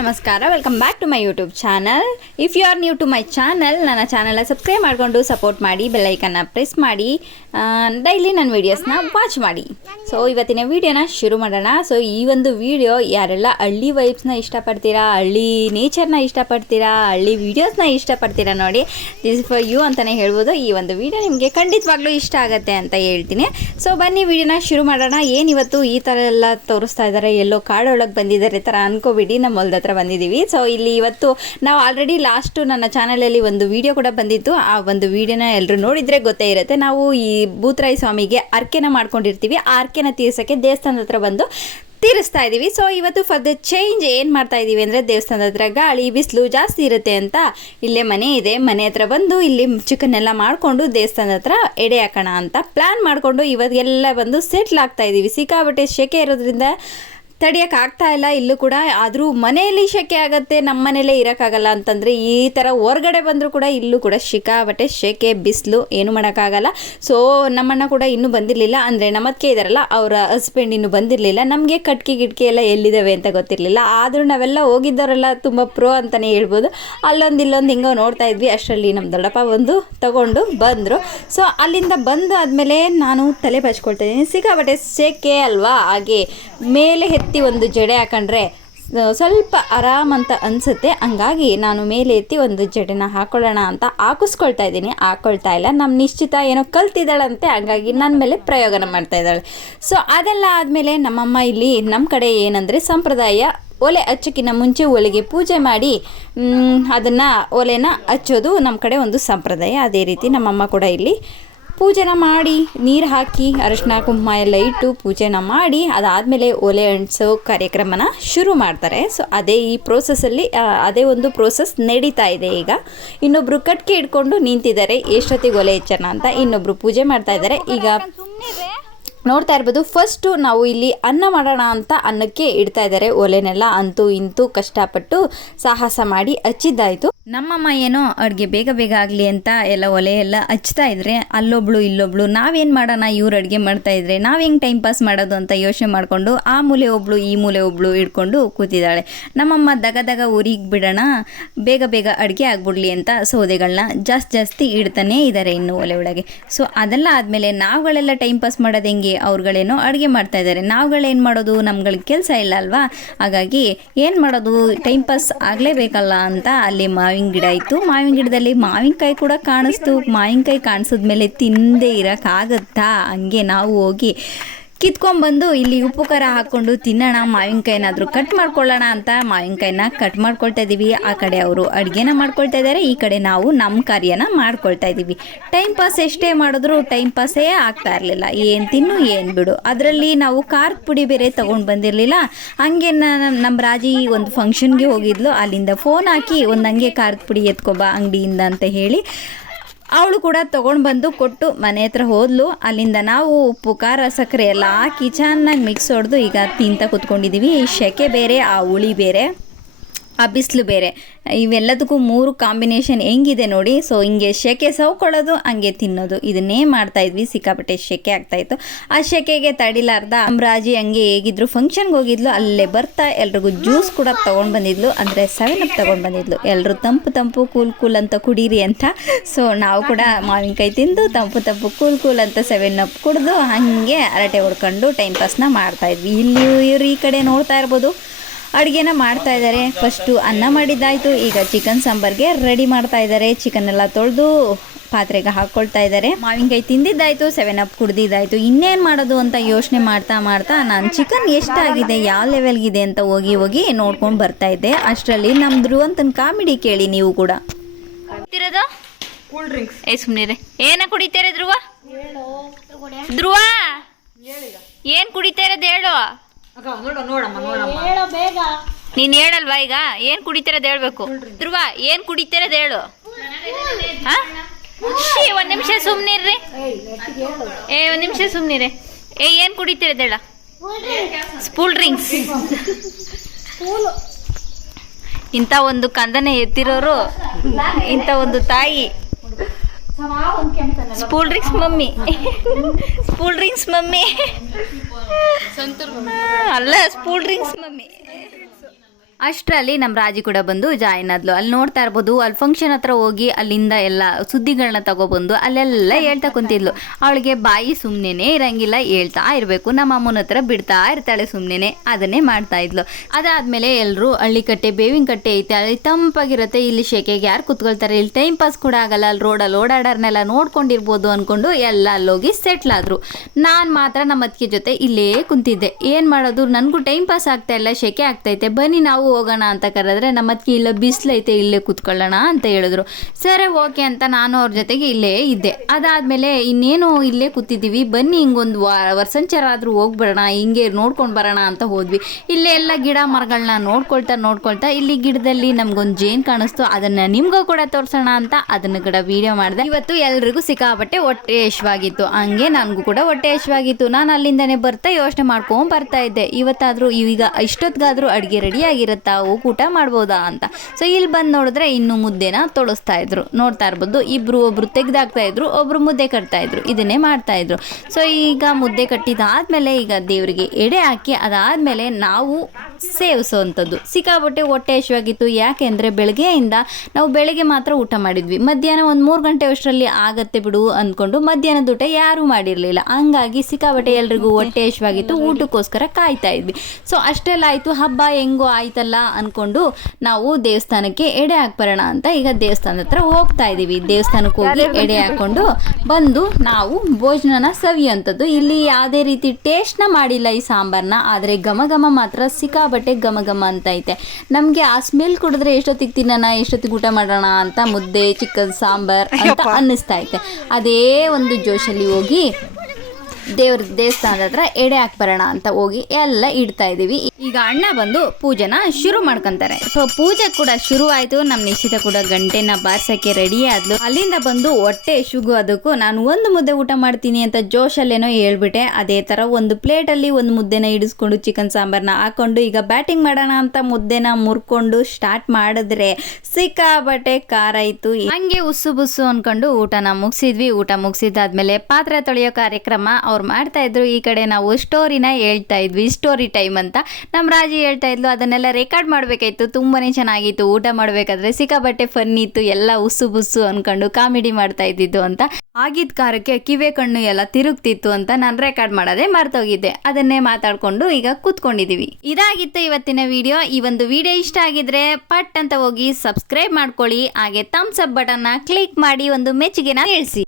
ನಮಸ್ಕಾರ welcome back to my YouTube channel if you are new to my channel ನನ್ನ ಚಾನಲ್ನ subscribe ಮಾಡಿಕೊಂಡು support ಮಾಡಿ ಬೆಲ್ಲೈಕನ್ನ ಪ್ರೆಸ್ ಮಾಡಿ ಡೈಲಿ ನನ್ನ ವೀಡಿಯೋಸ್ನ ವಾಚ್ ಮಾಡಿ. ಸೊ ಇವತ್ತಿನ ವೀಡಿಯೋನ ಶುರು ಮಾಡೋಣ. ಸೊ ಈ ಒಂದು ವಿಡಿಯೋ ಯಾರೆಲ್ಲ ಹಳ್ಳಿ ವೈಬ್ಸ್ನ ಇಷ್ಟಪಡ್ತೀರಾ, ಹಳ್ಳಿ ನೇಚರ್ನ ಇಷ್ಟಪಡ್ತೀರಾ, ಹಳ್ಳಿ ವೀಡಿಯೋಸ್ನ ಇಷ್ಟಪಡ್ತೀರಾ ನೋಡಿ ದಿಸ್ ಫಾರ್ ಯು ಅಂತಲೇ ಹೇಳ್ಬೋದು. ಈ ಒಂದು ವಿಡಿಯೋ ನಿಮಗೆ ಖಂಡಿತವಾಗ್ಲೂ ಇಷ್ಟ ಆಗುತ್ತೆ ಅಂತ ಹೇಳ್ತೀನಿ. ಸೊ ಬನ್ನಿ ವಿಡಿಯೋನ ಶುರು ಮಾಡೋಣ. ಏನಿವತ್ತು ಈ ಥರ ಎಲ್ಲ ತೋರಿಸ್ತಾ ಇದ್ದಾರೆ ಎಲ್ಲೋ ಕಾಡೊಳಗೆ ಬಂದಿದ್ದಾರೆ ಥರ ಅನ್ಕೋಬಿಡಿ. ನಮ್ಮ ಹೊಲ್ದ ಹತ್ರ ಬಂದಿದ್ದೀವಿ. ಸೊ ಇಲ್ಲಿ ಇವತ್ತು ನಾವು ಆಲ್ರೆಡಿ ಲಾಸ್ಟು ನನ್ನ ಚಾನಲಲ್ಲಿ ಒಂದು ವಿಡಿಯೋ ಕೂಡ ಬಂದಿತ್ತು. ಆ ಒಂದು ವಿಡಿಯೋನ ಎಲ್ಲರೂ ನೋಡಿದರೆ ಗೊತ್ತೇ ಇರುತ್ತೆ. ನಾವು ಈ ಭೂತರಾಯ ಸ್ವಾಮಿಗೆ ಅರ್ಕೆನ ಮಾಡ್ಕೊಂಡಿರ್ತೀವಿ. ಆ ಅರ್ಕೆನ ತೀರ್ಸೋಕ್ಕೆ ದೇವಸ್ಥಾನದ ಹತ್ರ ಬಂದು ತೀರಿಸ್ತಾ ಇದ್ದೀವಿ. ಸೊ ಇವತ್ತು ಫಾರ್ ದ ಚೇಂಜ್ ಏನು ಮಾಡ್ತಾ ಇದ್ದೀವಿ ಅಂದರೆ ದೇವಸ್ಥಾನದ ಹತ್ರ ಗಾಳಿ, ಬಿಸಿಲು ಜಾಸ್ತಿ ಇರುತ್ತೆ ಅಂತ ಇಲ್ಲೇ ಮನೆ ಇದೆ. ಮನೆ ಹತ್ರ ಬಂದು ಇಲ್ಲಿ ಚಿಕನ್ ಎಲ್ಲ ಮಾಡಿಕೊಂಡು ದೇವಸ್ಥಾನದ ಹತ್ರ ಎಡೆ ಹಾಕೋಣ ಅಂತ ಪ್ಲ್ಯಾನ್ ಮಾಡಿಕೊಂಡು ಇವತ್ತಿಗೆಲ್ಲ ಬಂದು ಸೆಟ್ಲ್ ಆಗ್ತಾ ಇದ್ದೀವಿ. ಸಿಕ್ಕಾಬಟ್ಟೆ ಶೆಕೆ ಇರೋದ್ರಿಂದ ತಡಿಯೋಕೆ ಆಗ್ತಾ ಇಲ್ಲ. ಇಲ್ಲೂ ಕೂಡ ಆದರೂ ಮನೆಯಲ್ಲಿ ಶೆಕೆ ಆಗುತ್ತೆ ನಮ್ಮ ಮನೇಲೇ ಇರೋಕ್ಕಾಗಲ್ಲ ಅಂತಂದರೆ ಈ ಥರ ಹೊರಗಡೆ ಬಂದರೂ ಕೂಡ ಇಲ್ಲೂ ಕೂಡ ಶಿಕಾಬಟ್ಟೆ ಶೆಕೆ, ಬಿಸಿಲು ಏನು ಮಾಡೋಕ್ಕಾಗಲ್ಲ. ಸೊ ನಮ್ಮಣ್ಣ ಕೂಡ ಇನ್ನೂ ಬಂದಿರಲಿಲ್ಲ. ಅಂದರೆ ನಮ್ಮದಕ್ಕೆ ಇದ್ದಾರಲ್ಲ ಅವರ ಹಸ್ಬೆಂಡ್ ಇನ್ನೂ ಬಂದಿರಲಿಲ್ಲ. ನಮಗೆ ಕಟ್ಕಿ ಗಿಟ್ಕಿ ಎಲ್ಲ ಎಲ್ಲಿದ್ದಾವೆ ಅಂತ ಗೊತ್ತಿರಲಿಲ್ಲ. ಆದರೂ ನಾವೆಲ್ಲ ಹೋಗಿದ್ದವರೆಲ್ಲ ತುಂಬ ಪ್ರೋ ಅಂತಲೇ ಹೇಳ್ಬೋದು. ಅಲ್ಲೊಂದು ಇಲ್ಲೊಂದು ಹಿಂಗೋ ನೋಡ್ತಾ ಇದ್ವಿ. ಅಷ್ಟರಲ್ಲಿ ನಮ್ಮ ದೊಡ್ಡಪ್ಪ ಬಂದು ತಗೊಂಡು ಬಂದರು. ಸೊ ಅಲ್ಲಿಂದ ಬಂದು ಆದಮೇಲೆ ನಾನು ತಲೆ ಬಚ್ಕೊಳ್ತಾ ಇದ್ದೀನಿ. ಸಿಕ್ಕಾಬಟ್ಟೆ ಸೆಕೆ ಅಲ್ವಾ? ಹಾಗೆ ಮೇಲೆ ಎತ್ತಿ ಒಂದು ಜಡೆ ಹಾಕೊಂಡ್ರೆ ಸ್ವಲ್ಪ ಆರಾಮ್ ಅಂತ ಅನಿಸುತ್ತೆ. ಹಂಗಾಗಿ ನಾನು ಮೇಲೆ ಎತ್ತಿ ಒಂದು ಜಡೆನ ಹಾಕೊಳ್ಳೋಣ ಅಂತ ಹಾಕಿಸ್ಕೊಳ್ತಾ ಇದ್ದೀನಿ. ಹಾಕೊಳ್ತಾ ಇಲ್ಲ. ನಮ್ಮ ನಿಶ್ಚಿತ ಏನೋ ಕಲ್ತಿದ್ದಾಳಂತೆ. ಹಂಗಾಗಿ ನನ್ನ ಮೇಲೆ ಪ್ರಯೋಗನ ಮಾಡ್ತಾ ಇದ್ದಾಳೆ. ಸೊ ಅದೆಲ್ಲ ಆದಮೇಲೆ ನಮ್ಮಮ್ಮ ಇಲ್ಲಿ ನಮ್ಮ ಕಡೆ ಏನಂದರೆ ಸಂಪ್ರದಾಯ ಒಲೆ ಹಚ್ಚೋಕ್ಕಿಂತ ಮುಂಚೆ ಒಲೆಗೆ ಪೂಜೆ ಮಾಡಿ ಅದನ್ನು ಒಲೆನ ಹಚ್ಚೋದು ನಮ್ಮ ಕಡೆ ಒಂದು ಸಂಪ್ರದಾಯ. ಅದೇ ರೀತಿ ನಮ್ಮಮ್ಮ ಕೂಡ ಇಲ್ಲಿ ಪೂಜೆನ ಮಾಡಿ, ನೀರು ಹಾಕಿ ಅರಶಿನ ಕುಂಕುಮ ಎಲ್ಲ ಇಟ್ಟು ಪೂಜೆನ ಮಾಡಿ, ಅದಾದಮೇಲೆ ಒಲೆ ಅಂಟಿಸೋ ಕಾರ್ಯಕ್ರಮನ ಶುರು ಮಾಡ್ತಾರೆ. ಸೊ ಅದೇ ಈ ಪ್ರೋಸೆಸ್ಸಲ್ಲಿ ಅದೇ ಒಂದು ಪ್ರೋಸೆಸ್ ನಡೀತಾ ಇದೆ ಈಗ. ಇನ್ನೊಬ್ಬರು ಕಟ್ಕೆ ಇಟ್ಕೊಂಡು ನಿಂತಿದ್ದಾರೆ. ಎಷ್ಟೊತ್ತಿಗೆ ಒಲೆ ಹೆಚ್ಚೋಣ ಅಂತ ಇನ್ನೊಬ್ಬರು ಪೂಜೆ ಮಾಡ್ತಾ ಇದ್ದಾರೆ. ಈಗ ನೋಡ್ತಾ ಇರ್ಬೋದು ಫಸ್ಟು ನಾವು ಇಲ್ಲಿ ಅನ್ನ ಮಾಡೋಣ ಅಂತ ಅನ್ನಕ್ಕೆ ಇಡ್ತಾ ಇದ್ದಾರೆ. ಒಲೆನೆಲ್ಲ ಅಂತೂ ಇಂತೂ ಕಷ್ಟಪಟ್ಟು ಸಾಹಸ ಮಾಡಿ ಹಚ್ಚಿದ್ದಾಯಿತು. ನಮ್ಮಮ್ಮ ಏನೋ ಅಡುಗೆ ಬೇಗ ಬೇಗ ಆಗಲಿ ಅಂತ ಎಲ್ಲ ಒಲೆ ಎಲ್ಲ ಹಚ್ತಾ ಇದ್ರೆ, ಅಲ್ಲೊಬ್ಳು ಇಲ್ಲೊಬ್ಳು ನಾವೇನು ಮಾಡೋಣ ಇವ್ರು ಅಡುಗೆ ಮಾಡ್ತಾ ಇದ್ರೆ, ನಾವು ಹೆಂಗೆ ಟೈಮ್ ಪಾಸ್ ಮಾಡೋದು ಅಂತ ಯೋಚನೆ ಮಾಡಿಕೊಂಡು ಆ ಮೂಲೆ ಒಬ್ಳು, ಈ ಮೂಲೆ ಒಬ್ಳು ಇಟ್ಕೊಂಡು ಕೂತಿದ್ದಾಳೆ. ನಮ್ಮಮ್ಮ ದಗ ದಗ ಊರಿಗೆ ಬಿಡೋಣ, ಬೇಗ ಬೇಗ ಅಡುಗೆ ಆಗ್ಬಿಡ್ಲಿ ಅಂತ ಸೌದೆಗಳನ್ನ ಜಾಸ್ತಿ ಜಾಸ್ತಿ ಇಡ್ತಾನೆ ಇದ್ದಾರೆ ಇನ್ನು ಒಲೆ ಒಳಗೆ. ಸೊ ಅದೆಲ್ಲ ಆದಮೇಲೆ ನಾವುಗಳೆಲ್ಲ ಟೈಮ್ ಪಾಸ್ ಮಾಡೋದು ಹೆಂಗೆ? ಅವ್ರುಗಳೇನೋ ಅಡುಗೆ ಮಾಡ್ತಾ ಇದ್ದಾರೆ. ನಾವುಗಳೇನು ಮಾಡೋದು? ನಮ್ಗಳಿಗೆ ಕೆಲಸ ಇಲ್ಲ ಅಲ್ವಾ? ಹಾಗಾಗಿ ಏನು ಮಾಡೋದು? ಟೈಮ್ ಪಾಸ್ ಆಗಲೇಬೇಕಲ್ಲ ಅಂತ ಅಲ್ಲಿ ಮಾವಿನ ಗಿಡ ಇತ್ತು. ಮಾವಿನ ಗಿಡದಲ್ಲಿ ಮಾವಿನಕಾಯಿ ಕೂಡ ಕಾಣಿಸ್ತು. ಮಾವಿನಕಾಯಿ ಕಾಣಿಸಿದ್ಮೇಲೆ ತಿಂದೇ ಇರೋಕ್ಕಾಗತ್ತಾ? ಹಂಗೆ ನಾವು ಹೋಗಿ ಕಿತ್ಕೊಂಡ್ಬಂದು ಇಲ್ಲಿ ಉಪ್ಪು ಖಾರ ಹಾಕ್ಕೊಂಡು ತಿನ್ನೋಣ, ಮಾವಿನಕಾಯಿನಾದರೂ ಕಟ್ ಮಾಡ್ಕೊಳ್ಳೋಣ ಅಂತ ಮಾವಿನಕಾಯಿನ ಕಟ್ ಮಾಡ್ಕೊಳ್ತಾ ಇದ್ದೀವಿ ಆ ಕಡೆ ಅವರು ಅಡುಗೆನ ಮಾಡ್ಕೊಳ್ತಾ ಇದ್ದಾರೆ, ಈ ಕಡೆ ನಾವು ನಮ್ಮ ಕಾರ್ಯನ ಮಾಡ್ಕೊಳ್ತಾ ಇದ್ದೀವಿ ಟೈಮ್ ಪಾಸ್ ಎಷ್ಟೇ ಮಾಡಿದ್ರು ಟೈಮ್ ಪಾಸೇ ಆಗ್ತಾ ಇರಲಿಲ್ಲ. ಏನು ತಿನ್ನು, ಏನು ಬಿಡು. ಅದರಲ್ಲಿ ನಾವು ಖಾರದ ಪುಡಿ ಬೇರೆ ತೊಗೊಂಡು ಬಂದಿರಲಿಲ್ಲ. ಹಂಗೆ ನಮ್ಮ ರಾಜಿ ಒಂದು ಫಂಕ್ಷನ್ಗೆ ಹೋಗಿದ್ಲು. ಅಲ್ಲಿಂದ ಫೋನ್ ಹಾಕಿ ಒಂದು ಹಂಗೆ ಖಾರದ ಪುಡಿ ಎತ್ಕೊಬಾ ಅಂಗಡಿಯಿಂದ ಅಂತ ಹೇಳಿ ಅವಳು ಕೂಡ ತೊಗೊಂಡು ಬಂದು ಕೊಟ್ಟು ಮನೆ ಹತ್ರ ಹೋದ್ಲು. ಅಲ್ಲಿಂದ ನಾವು ಉಪ್ಪು ಖಾರ ಸಕ್ಕರೆ ಎಲ್ಲ ಹಾಕಿ ಚೆನ್ನಾಗಿ ಮಿಕ್ಸ್ ಹೊಡೆದು ಈಗ ತಿಂತ ಕೂತ್ಕೊಂಡಿದ್ದೀವಿ ಈ ಶೆಕೆ ಬೇರೆ, ಆ ಹುಳಿ ಬೇರೆ. ಆ ಬಿಸಿಲು ಬೇರೆ. ಇವೆಲ್ಲದಕ್ಕೂ ಮೂರು ಕಾಂಬಿನೇಷನ್ ಹೆಂಗಿದೆ ನೋಡಿ. ಸೊ ಹಿಂಗೆ ಶೆಕೆ ಸೌಕೊಳ್ಳೋದು ಹಂಗೆ ತಿನ್ನೋದು. ಇದನ್ನೇ ಮಾಡ್ತಾ ಇದ್ವಿ. ಸಿಕ್ಕಾಪಟ್ಟೆ ಶೆಕೆ ಆಗ್ತಾಯಿತ್ತು ಆ ಶೆಕೆಗೆ ತಡಿಲಾರ್ದ ಅಮ್ರಾಜಿ ಹಂಗೆ ಹೇಗಿದ್ರು ಫಂಕ್ಷನ್ಗೆ ಹೋಗಿದ್ಲು. ಅಲ್ಲೇ ಬರ್ತಾ ಎಲ್ರಿಗೂ ಜ್ಯೂಸ್ ಕೂಡ ತೊಗೊಂಡು ಬಂದಿದ್ಲು. ಅಂದರೆ ಸೆವೆನ್ ಅಪ್ ತೊಗೊಂಡು ಬಂದಿದ್ಲು. ಎಲ್ಲರೂ ತಂಪು ತಂಪು ಕೂಲ್ ಕೂಲ್ ಅಂತ ಕುಡೀರಿ ಅಂತ. ಸೊ ನಾವು ಕೂಡ ಮಾವಿನಕಾಯಿ ತಿಂದು ತಂಪು ತಂಪು ಕೂಲ್ ಕೂಲ್ ಅಂತ ಸೆವೆನ್ ಅಪ್ ಕುಡಿದು ಹಾಗೆ ಹರಟೆ ಹೊಡ್ಕೊಂಡು ಟೈಮ್ ಪಾಸ್ನ ಮಾಡ್ತಾ ಇದ್ವಿ. ಇಲ್ಲಿ ಇವರು ಈ ಕಡೆ ನೋಡ್ತಾ ಇರ್ಬೋದು. ಅಡುಗೆನ ಮಾಡ್ತಾ ಇದ್ದಾರೆ. ಫಸ್ಟು ಅನ್ನ ಮಾಡಿದ್ದಾಯಿತು. ಈಗ ಚಿಕನ್ ಸಾಂಬಾರ್ಗೆ ರೆಡಿ ಮಾಡ್ತಾ ಇದ್ದಾರೆ. ಚಿಕನ್ ಎಲ್ಲ ತೊಳೆದು ಪಾತ್ರೆಗೆ ಹಾಕ್ಕೊಳ್ತಾ ಇದ್ದಾರೆ. ಮಾವಿನಕಾಯಿ ತಿಂದಿದ್ದಾಯ್ತು ಸೆವೆನ್ ಅಪ್ ಕುಡ್ದಿದ್ದಾಯಿತು. ಇನ್ನೇನು ಮಾಡೋದು ಅಂತ ಯೋಚನೆ ಮಾಡ್ತಾ ಮಾಡ್ತಾ ನಾನು ಚಿಕನ್ ಎಷ್ಟಾಗಿದೆ ಯಾವ ಲೆವೆಲ್ಗಿದೆ ಅಂತ ಹೋಗಿ ಹೋಗಿ ನೋಡ್ಕೊಂಡು ಬರ್ತಾ ಇದ್ದೆ. ಅಷ್ಟರಲ್ಲಿ ನಮ್ಮ ಧ್ರುವಂತನ ಕಾಮಿಡಿ ಕೇಳಿ ನೀವು ಕೂಡ. ಕೂಲ್ ಡ್ರಿಂಕ್ಸ್ ಏ ಏನ ಕುಡಿತಾರೆ ಧ್ರುವ? ಧ್ರುವ? ಏನ್ ಕುಡಿತಾ ಇರೋದು ಹೇಳು? ನೀನ್ ಹೇಳಲ್ವಾ ಈಗ? ಏನ್ ಕುಡಿತಿರೋದು ಹೇಳ್ಬೇಕು. ಧ್ರುವ ಏನ್ ಕುಡಿತಿರೋದು ಹೇಳು. ಒಂದ್ ನಿಮಿಷ ಸುಮ್ನಿರ್ರಿ ಏ ಒಂದ್ ನಿಮಿಷ ಸುಮ್ನಿರಿ ಏ ಏನ್ ಕುಡಿತಿರೋದು ಹೇಳ. ಸ್ಪೂಲ್ ಡ್ರಿಂಕ್ಸ್. ಇಂಥ ಒಂದು ಕಂದನೆ ಎತ್ತಿರೋರು ಇಂಥ ಒಂದು ತಾಯಿ. Spool drinks mummy spool drinks mummy ಅಲ್ಲ ಸ್ಪೂಲ್ ಡ್ರಿಂಕ್ಸ್ ಮಮ್ಮಿ ಅಷ್ಟರಲ್ಲಿ ನಮ್ಮ ರಾಜಿ ಕೂಡ ಬಂದು ಜಾಯಿನ್ ಆದ್ಲು. ಅಲ್ಲಿ ನೋಡ್ತಾ ಇರ್ಬೋದು ಅಲ್ಲಿ ಫಂಕ್ಷನ್ ಹತ್ರ ಹೋಗಿ ಅಲ್ಲಿಂದ ಎಲ್ಲ ಸುದ್ದಿಗಳನ್ನ ತಗೊಬಂದು ಅಲ್ಲೆಲ್ಲ ಹೇಳ್ತಾ ಕುಂತಿದ್ಲು. ಅವಳಿಗೆ ಬಾಯಿ ಸುಮ್ಮನೆ ಇರಂಗಿಲ್ಲ ಹೇಳ್ತಾ ಇರಬೇಕು. ನಮ್ಮ ಅಮ್ಮನ ಹತ್ರ ಬಿಡ್ತಾ ಇರ್ತಾಳೆ ಸುಮ್ಮನೆ ಅದನ್ನೇ ಮಾಡ್ತಾ ಇದ್ಲು. ಅದಾದ್ಮೇಲೆ ಎಲ್ಲರೂ ಹಳ್ಳಿ ಕಟ್ಟೆ ಬೇವಿನ ಕಟ್ಟೆ ಐತೆ. ಅಲ್ಲಿ ತಂಪಾಗಿರುತ್ತೆ. ಇಲ್ಲಿ ಶೆಕೆಗೆ ಯಾರು ಕುತ್ಕೊಳ್ತಾರೆ? ಇಲ್ಲಿ ಟೈಮ್ ಪಾಸ್ ಕೂಡ ಆಗಲ್ಲ. ಅಲ್ಲಿ ರೋಡಲ್ಲಿ ಓಡಾಡೋರ್ನೆಲ್ಲ ನೋಡ್ಕೊಂಡಿರ್ಬೋದು ಅನ್ಕೊಂಡು ಎಲ್ಲ ಅಲ್ಲೋಗಿ ಸೆಟ್ಲ್ ಆದ್ರು. ನಾನು ಮಾತ್ರ ನಮ್ಮ ಅತ್ತಿಗೆ ಜೊತೆ ಇಲ್ಲೇ ಕುಂತಿದ್ದೆ. ಏನು ಮಾಡೋದು? ನನಗೂ ಟೈಮ್ ಪಾಸ್ ಆಗ್ತಾ ಇಲ್ಲ. ಶೆಕೆ ಆಗ್ತೈತೆ. ಬನ್ನಿ ನಾವು ಹೋಗೋಣ ಅಂತ ಕರೆದ್ರೆ ನಮ್ಮ ಅತ್ತಿಗೆ ಇಲ್ಲ ಬಿಸಿಲೈತೆ ಇಲ್ಲೇ ಕೂತ್ಕೊಳ್ಳೋಣ ಅಂತ ಹೇಳಿದ್ರು. ಸರಿ, ಓಕೆ ಅಂತ ನಾನು ಅವ್ರ ಜೊತೆಗೆ ಇಲ್ಲೇ ಇದ್ದೆ. ಅದಾದಮೇಲೆ ಇನ್ನೇನು ಇಲ್ಲೇ ಕೂತಿದ್ದೀವಿ, ಬನ್ನಿ ಹಿಂಗೊಂದು ವರ್ಷಂಚರ ಆದರೂ ಹೋಗ್ಬಿಡೋಣ, ಹಿಂಗೆ ನೋಡ್ಕೊಂಡು ಬರೋಣ ಅಂತ ಹೋದ್ವಿ. ಇಲ್ಲೇ ಎಲ್ಲ ಗಿಡ ಮರಗಳನ್ನ ನೋಡ್ಕೊಳ್ತಾ ನೋಡ್ಕೊಳ್ತಾ, ಇಲ್ಲಿ ಗಿಡದಲ್ಲಿ ನಮ್ಗೊಂದು ಜೇನ್ ಕಾಣಿಸ್ತು, ಅದನ್ನ ನಿಮಗೂ ಕೂಡ ತೋರಿಸೋಣ ಅಂತ ಅದನ್ನು ಕೂಡ ವಿಡಿಯೋ ಮಾಡಿದೆ. ಇವತ್ತು ಎಲ್ರಿಗೂ ಸಿಕ್ಕಾಪಟ್ಟೆ ಹೊಟ್ಟೆ ಯಶವಾಗಿತ್ತು. ಹಂಗೆ ನನಗೂ ಕೂಡ ಹೊಟ್ಟೆ ಯಶವಾಗಿತ್ತು. ನಾನು ಅಲ್ಲಿಂದನೇ ಬರ್ತಾ ಯೋಚನೆ ಮಾಡ್ಕೊಂಡು ಬರ್ತಾ ಇದ್ದೆ. ಇವತ್ತಾದರೂ, ಈಗ ಇಷ್ಟೊತ್ತಿಗಾದ್ರೂ ಅಡುಗೆ ರೆಡಿ ಆಗಿರುತ್ತಾ. ಹೋಗಿ ಊಟ ಮಾಡ್ಬೋದಾ ಅಂತ. ಸೊ ಇಲ್ಲಿ ಬಂದು ನೋಡಿದ್ರೆ ಇನ್ನು ಮುದ್ದೆನ ತೊಳಸ್ತಾ ಇದ್ರು. ನೋಡ್ತಾ ಇರ್ಬೋದು, ಇಬ್ರು ಒಬ್ರು ತೆಗ್ದಾಕ್ತಾ ಇದ್ರು, ಒಬ್ರು ಮುದ್ದೆ ಕಟ್ತಾ ಇದ್ರು, ಇದನ್ನೇ ಮಾಡ್ತಾ ಇದ್ರು. ಸೊ ಈಗ ಮುದ್ದೆ ಕಟ್ಟಿದಾದ್ಮೇಲೆ ಈಗ ದೇವರಿಗೆ ಎಡೆ ಹಾಕಿ, ಅದಾದ್ಮೇಲೆ ನಾವು ಸೇವಿಸೋವಂಥದ್ದು. ಸಿಕ್ಕಾಪಟ್ಟೆ ಹೊಟ್ಟೆ ಹಸಿವಾಗಿತ್ತು ಯಾಕೆಂದರೆ ಬೆಳಗ್ಗೆಯಿಂದ ನಾವು ಬೆಳಗ್ಗೆ ಮಾತ್ರ ಊಟ ಮಾಡಿದ್ವಿ. ಮಧ್ಯಾಹ್ನ ಒಂದು ಮೂರು ಗಂಟೆ ಅಷ್ಟರಲ್ಲಿ ಆಗತ್ತೆ ಬಿಡು ಅಂದ್ಕೊಂಡು ಮಧ್ಯಾಹ್ನದ ಊಟ ಯಾರೂ ಮಾಡಿರಲಿಲ್ಲ. ಹಂಗಾಗಿ ಸಿಕ್ಕಾಪಟ್ಟೆ ಎಲ್ರಿಗೂ ಹೊಟ್ಟೆ ಹಸಿವಾಗಿತ್ತು ಊಟಕ್ಕೋಸ್ಕರ ಕಾಯ್ತಾ ಇದ್ವಿ. ಸೊ ಅಷ್ಟೆಲ್ಲ ಆಯಿತು. ಹಬ್ಬ ಹೆಂಗೋ ಆಯ್ತಲ್ಲ ಅಂದ್ಕೊಂಡು ನಾವು ದೇವಸ್ಥಾನಕ್ಕೆ ಎಡೆ ಹಾಕ್ಬರೋಣ ಅಂತ ಈಗ ದೇವಸ್ಥಾನದ ಹತ್ರ ಹೋಗ್ತಾ ಇದ್ದೀವಿ. ದೇವಸ್ಥಾನಕ್ಕೆ ಹೋಗಿ ಎಡೆ ಹಾಕ್ಕೊಂಡು ಬಂದು ನಾವು ಭೋಜನನ ಸವಿಯುವಂಥದ್ದು. ಇಲ್ಲಿ ಯಾವುದೇ ರೀತಿ ಟೇಸ್ಟ್ನ ಮಾಡಿಲ್ಲ ಈ ಸಾಂಬಾರನ್ನ. ಆದರೆ ಘಮ ಘಮ ಮಾತ್ರ ಸಿಕ್ಕಾಬಟ್ಟೆ ಘಮ ಘಮ ಅಂತ ಐತೆ. ನಮಗೆ ಆ ಸ್ಮೆಲ್ ಕುಡಿದ್ರೆ ಎಷ್ಟೊತ್ತಿಗೆ ತಿನ್ನೋಣ ಎಷ್ಟೊತ್ತಿಗೆ ಊಟ ಮಾಡೋಣ ಅಂತ ಮುದ್ದೆ ಚಿಕನ್ ಸಾಂಬಾರ್ ಅಂತ ಅನ್ನಿಸ್ತಾ ಐತೆ. ಅದೇ ಒಂದು ಜೋಶಲ್ಲಿ ಹೋಗಿ ದೇವ್ರ ದೇವಸ್ಥಾನದ ಹತ್ರ ಎಡೆ ಹಾಕ್ಬರೋಣ ಅಂತ ಹೋಗಿ ಎಲ್ಲ ಇಡ್ತಾ ಇದೀವಿ ಈಗ ಅಣ್ಣ ಬಂದು ಪೂಜೆನ ಶುರು ಮಾಡ್ಕೊಂತಾರೆ. ಸೊ ಪೂಜೆ ಕೂಡ ಶುರು ಆಯ್ತು ನಮ್ಮ ನಿಶ್ಚಿತ ಕೂಡ ಗಂಟೆನ ಬಾರ್ಸಕ್ಕೆ ರೆಡಿ ಆದ್ಲು. ಅಲ್ಲಿಂದ ಬಂದು ಹೊಟ್ಟೆ ಶುಗು ಅದಕ್ಕೂ ನಾನು ಒಂದು ಮುದ್ದೆ ಊಟ ಮಾಡ್ತೀನಿ ಅಂತ ಜೋಶಲ್ಲೇನೋ ಹೇಳ್ಬಿಟ್ಟೆ. ಅದೇ ತರ ಒಂದು ಪ್ಲೇಟ್ ಅಲ್ಲಿ ಒಂದು ಮುದ್ದೆನ ಇಡಿಸ್ಕೊಂಡು ಚಿಕನ್ ಸಾಂಬಾರ್ನ ಹಾಕೊಂಡು ಈಗ ಬ್ಯಾಟಿಂಗ್ ಮಾಡೋಣ ಅಂತ ಮುದ್ದೆನ ಮುರ್ಕೊಂಡು ಸ್ಟಾರ್ಟ್ ಮಾಡಿದ್ರೆ ಸಿಕ್ಕಾಬಟ್ಟೆ ಖಾರ ಇತ್ತು. ಹಂಗೆ ಉಸ್ಸು ಬುಸ್ಸು ಅನ್ಕೊಂಡು ಊಟನ ಮುಗಿಸಿದ್ವಿ. ಊಟ ಮುಗಿಸಿದಾದ್ಮೇಲೆ ಪಾತ್ರೆ ತೊಳೆಯೋ ಕಾರ್ಯಕ್ರಮ ಅವ್ರು ಮಾಡ್ತಾ ಇದ್ರು. ಈ ಕಡೆ ನಾವು ಸ್ಟೋರಿನ ಹೇಳ್ತಾ ಇದ್ವಿ. ಸ್ಟೋರಿ ಟೈಮ್ ಅಂತ ನಮ್ಮ ರಾಜಿ ಹೇಳ್ತಾ ಇದ್ಲು, ಅದನ್ನೆಲ್ಲ ರೆಕಾರ್ಡ್ ಮಾಡಬೇಕಾಯ್ತು ತುಂಬಾ ಚೆನ್ನಾಗಿತ್ತು, ಊಟ ಮಾಡಬೇಕಾದ್ರೆ ಸಿಕ್ಕಾಬಟ್ಟೆ ಫನ್ ಇತ್ತು, ಎಲ್ಲ ಉಸ್ಸು ಬುಸ್ಸು ಅನ್ಕೊಂಡು ಕಾಮಿಡಿ ಮಾಡ್ತಾ ಇದ್ದಿದ್ದು ಅಂತ. ಆಗಿದ್ದ ಕಾರಕ್ಕೆ ಕಿವೆ ಕಣ್ಣು ಎಲ್ಲ ತಿರುಗ್ತಿತ್ತು ಅಂತ ನಾನು ರೆಕಾರ್ಡ್ ಮಾಡೋದೇ ಮರ್ತೋಗಿದ್ದೆ. ಅದನ್ನೇ ಮಾತಾಡಿಕೊಂಡು ಈಗ ಕೂತ್ಕೊಂಡಿದ್ದೀವಿ ಇದಾಗಿತ್ತು ಇವತ್ತಿನ ವಿಡಿಯೋ ಈ ಒಂದು ವಿಡಿಯೋ ಇಷ್ಟ ಆಗಿದ್ರೆ ಪಟ್ ಅಂತ ಹೋಗಿ ಸಬ್ಸ್ಕ್ರೈಬ್ ಮಾಡ್ಕೊಳ್ಳಿ. ಹಾಗೆ ಥಮ್ಸ್ ಅಪ್ ಬಟನ್ನ ಕ್ಲಿಕ್ ಮಾಡಿ ಒಂದು ಮೆಚ್ಚುಗೆನ ತಿಳಿಸಿ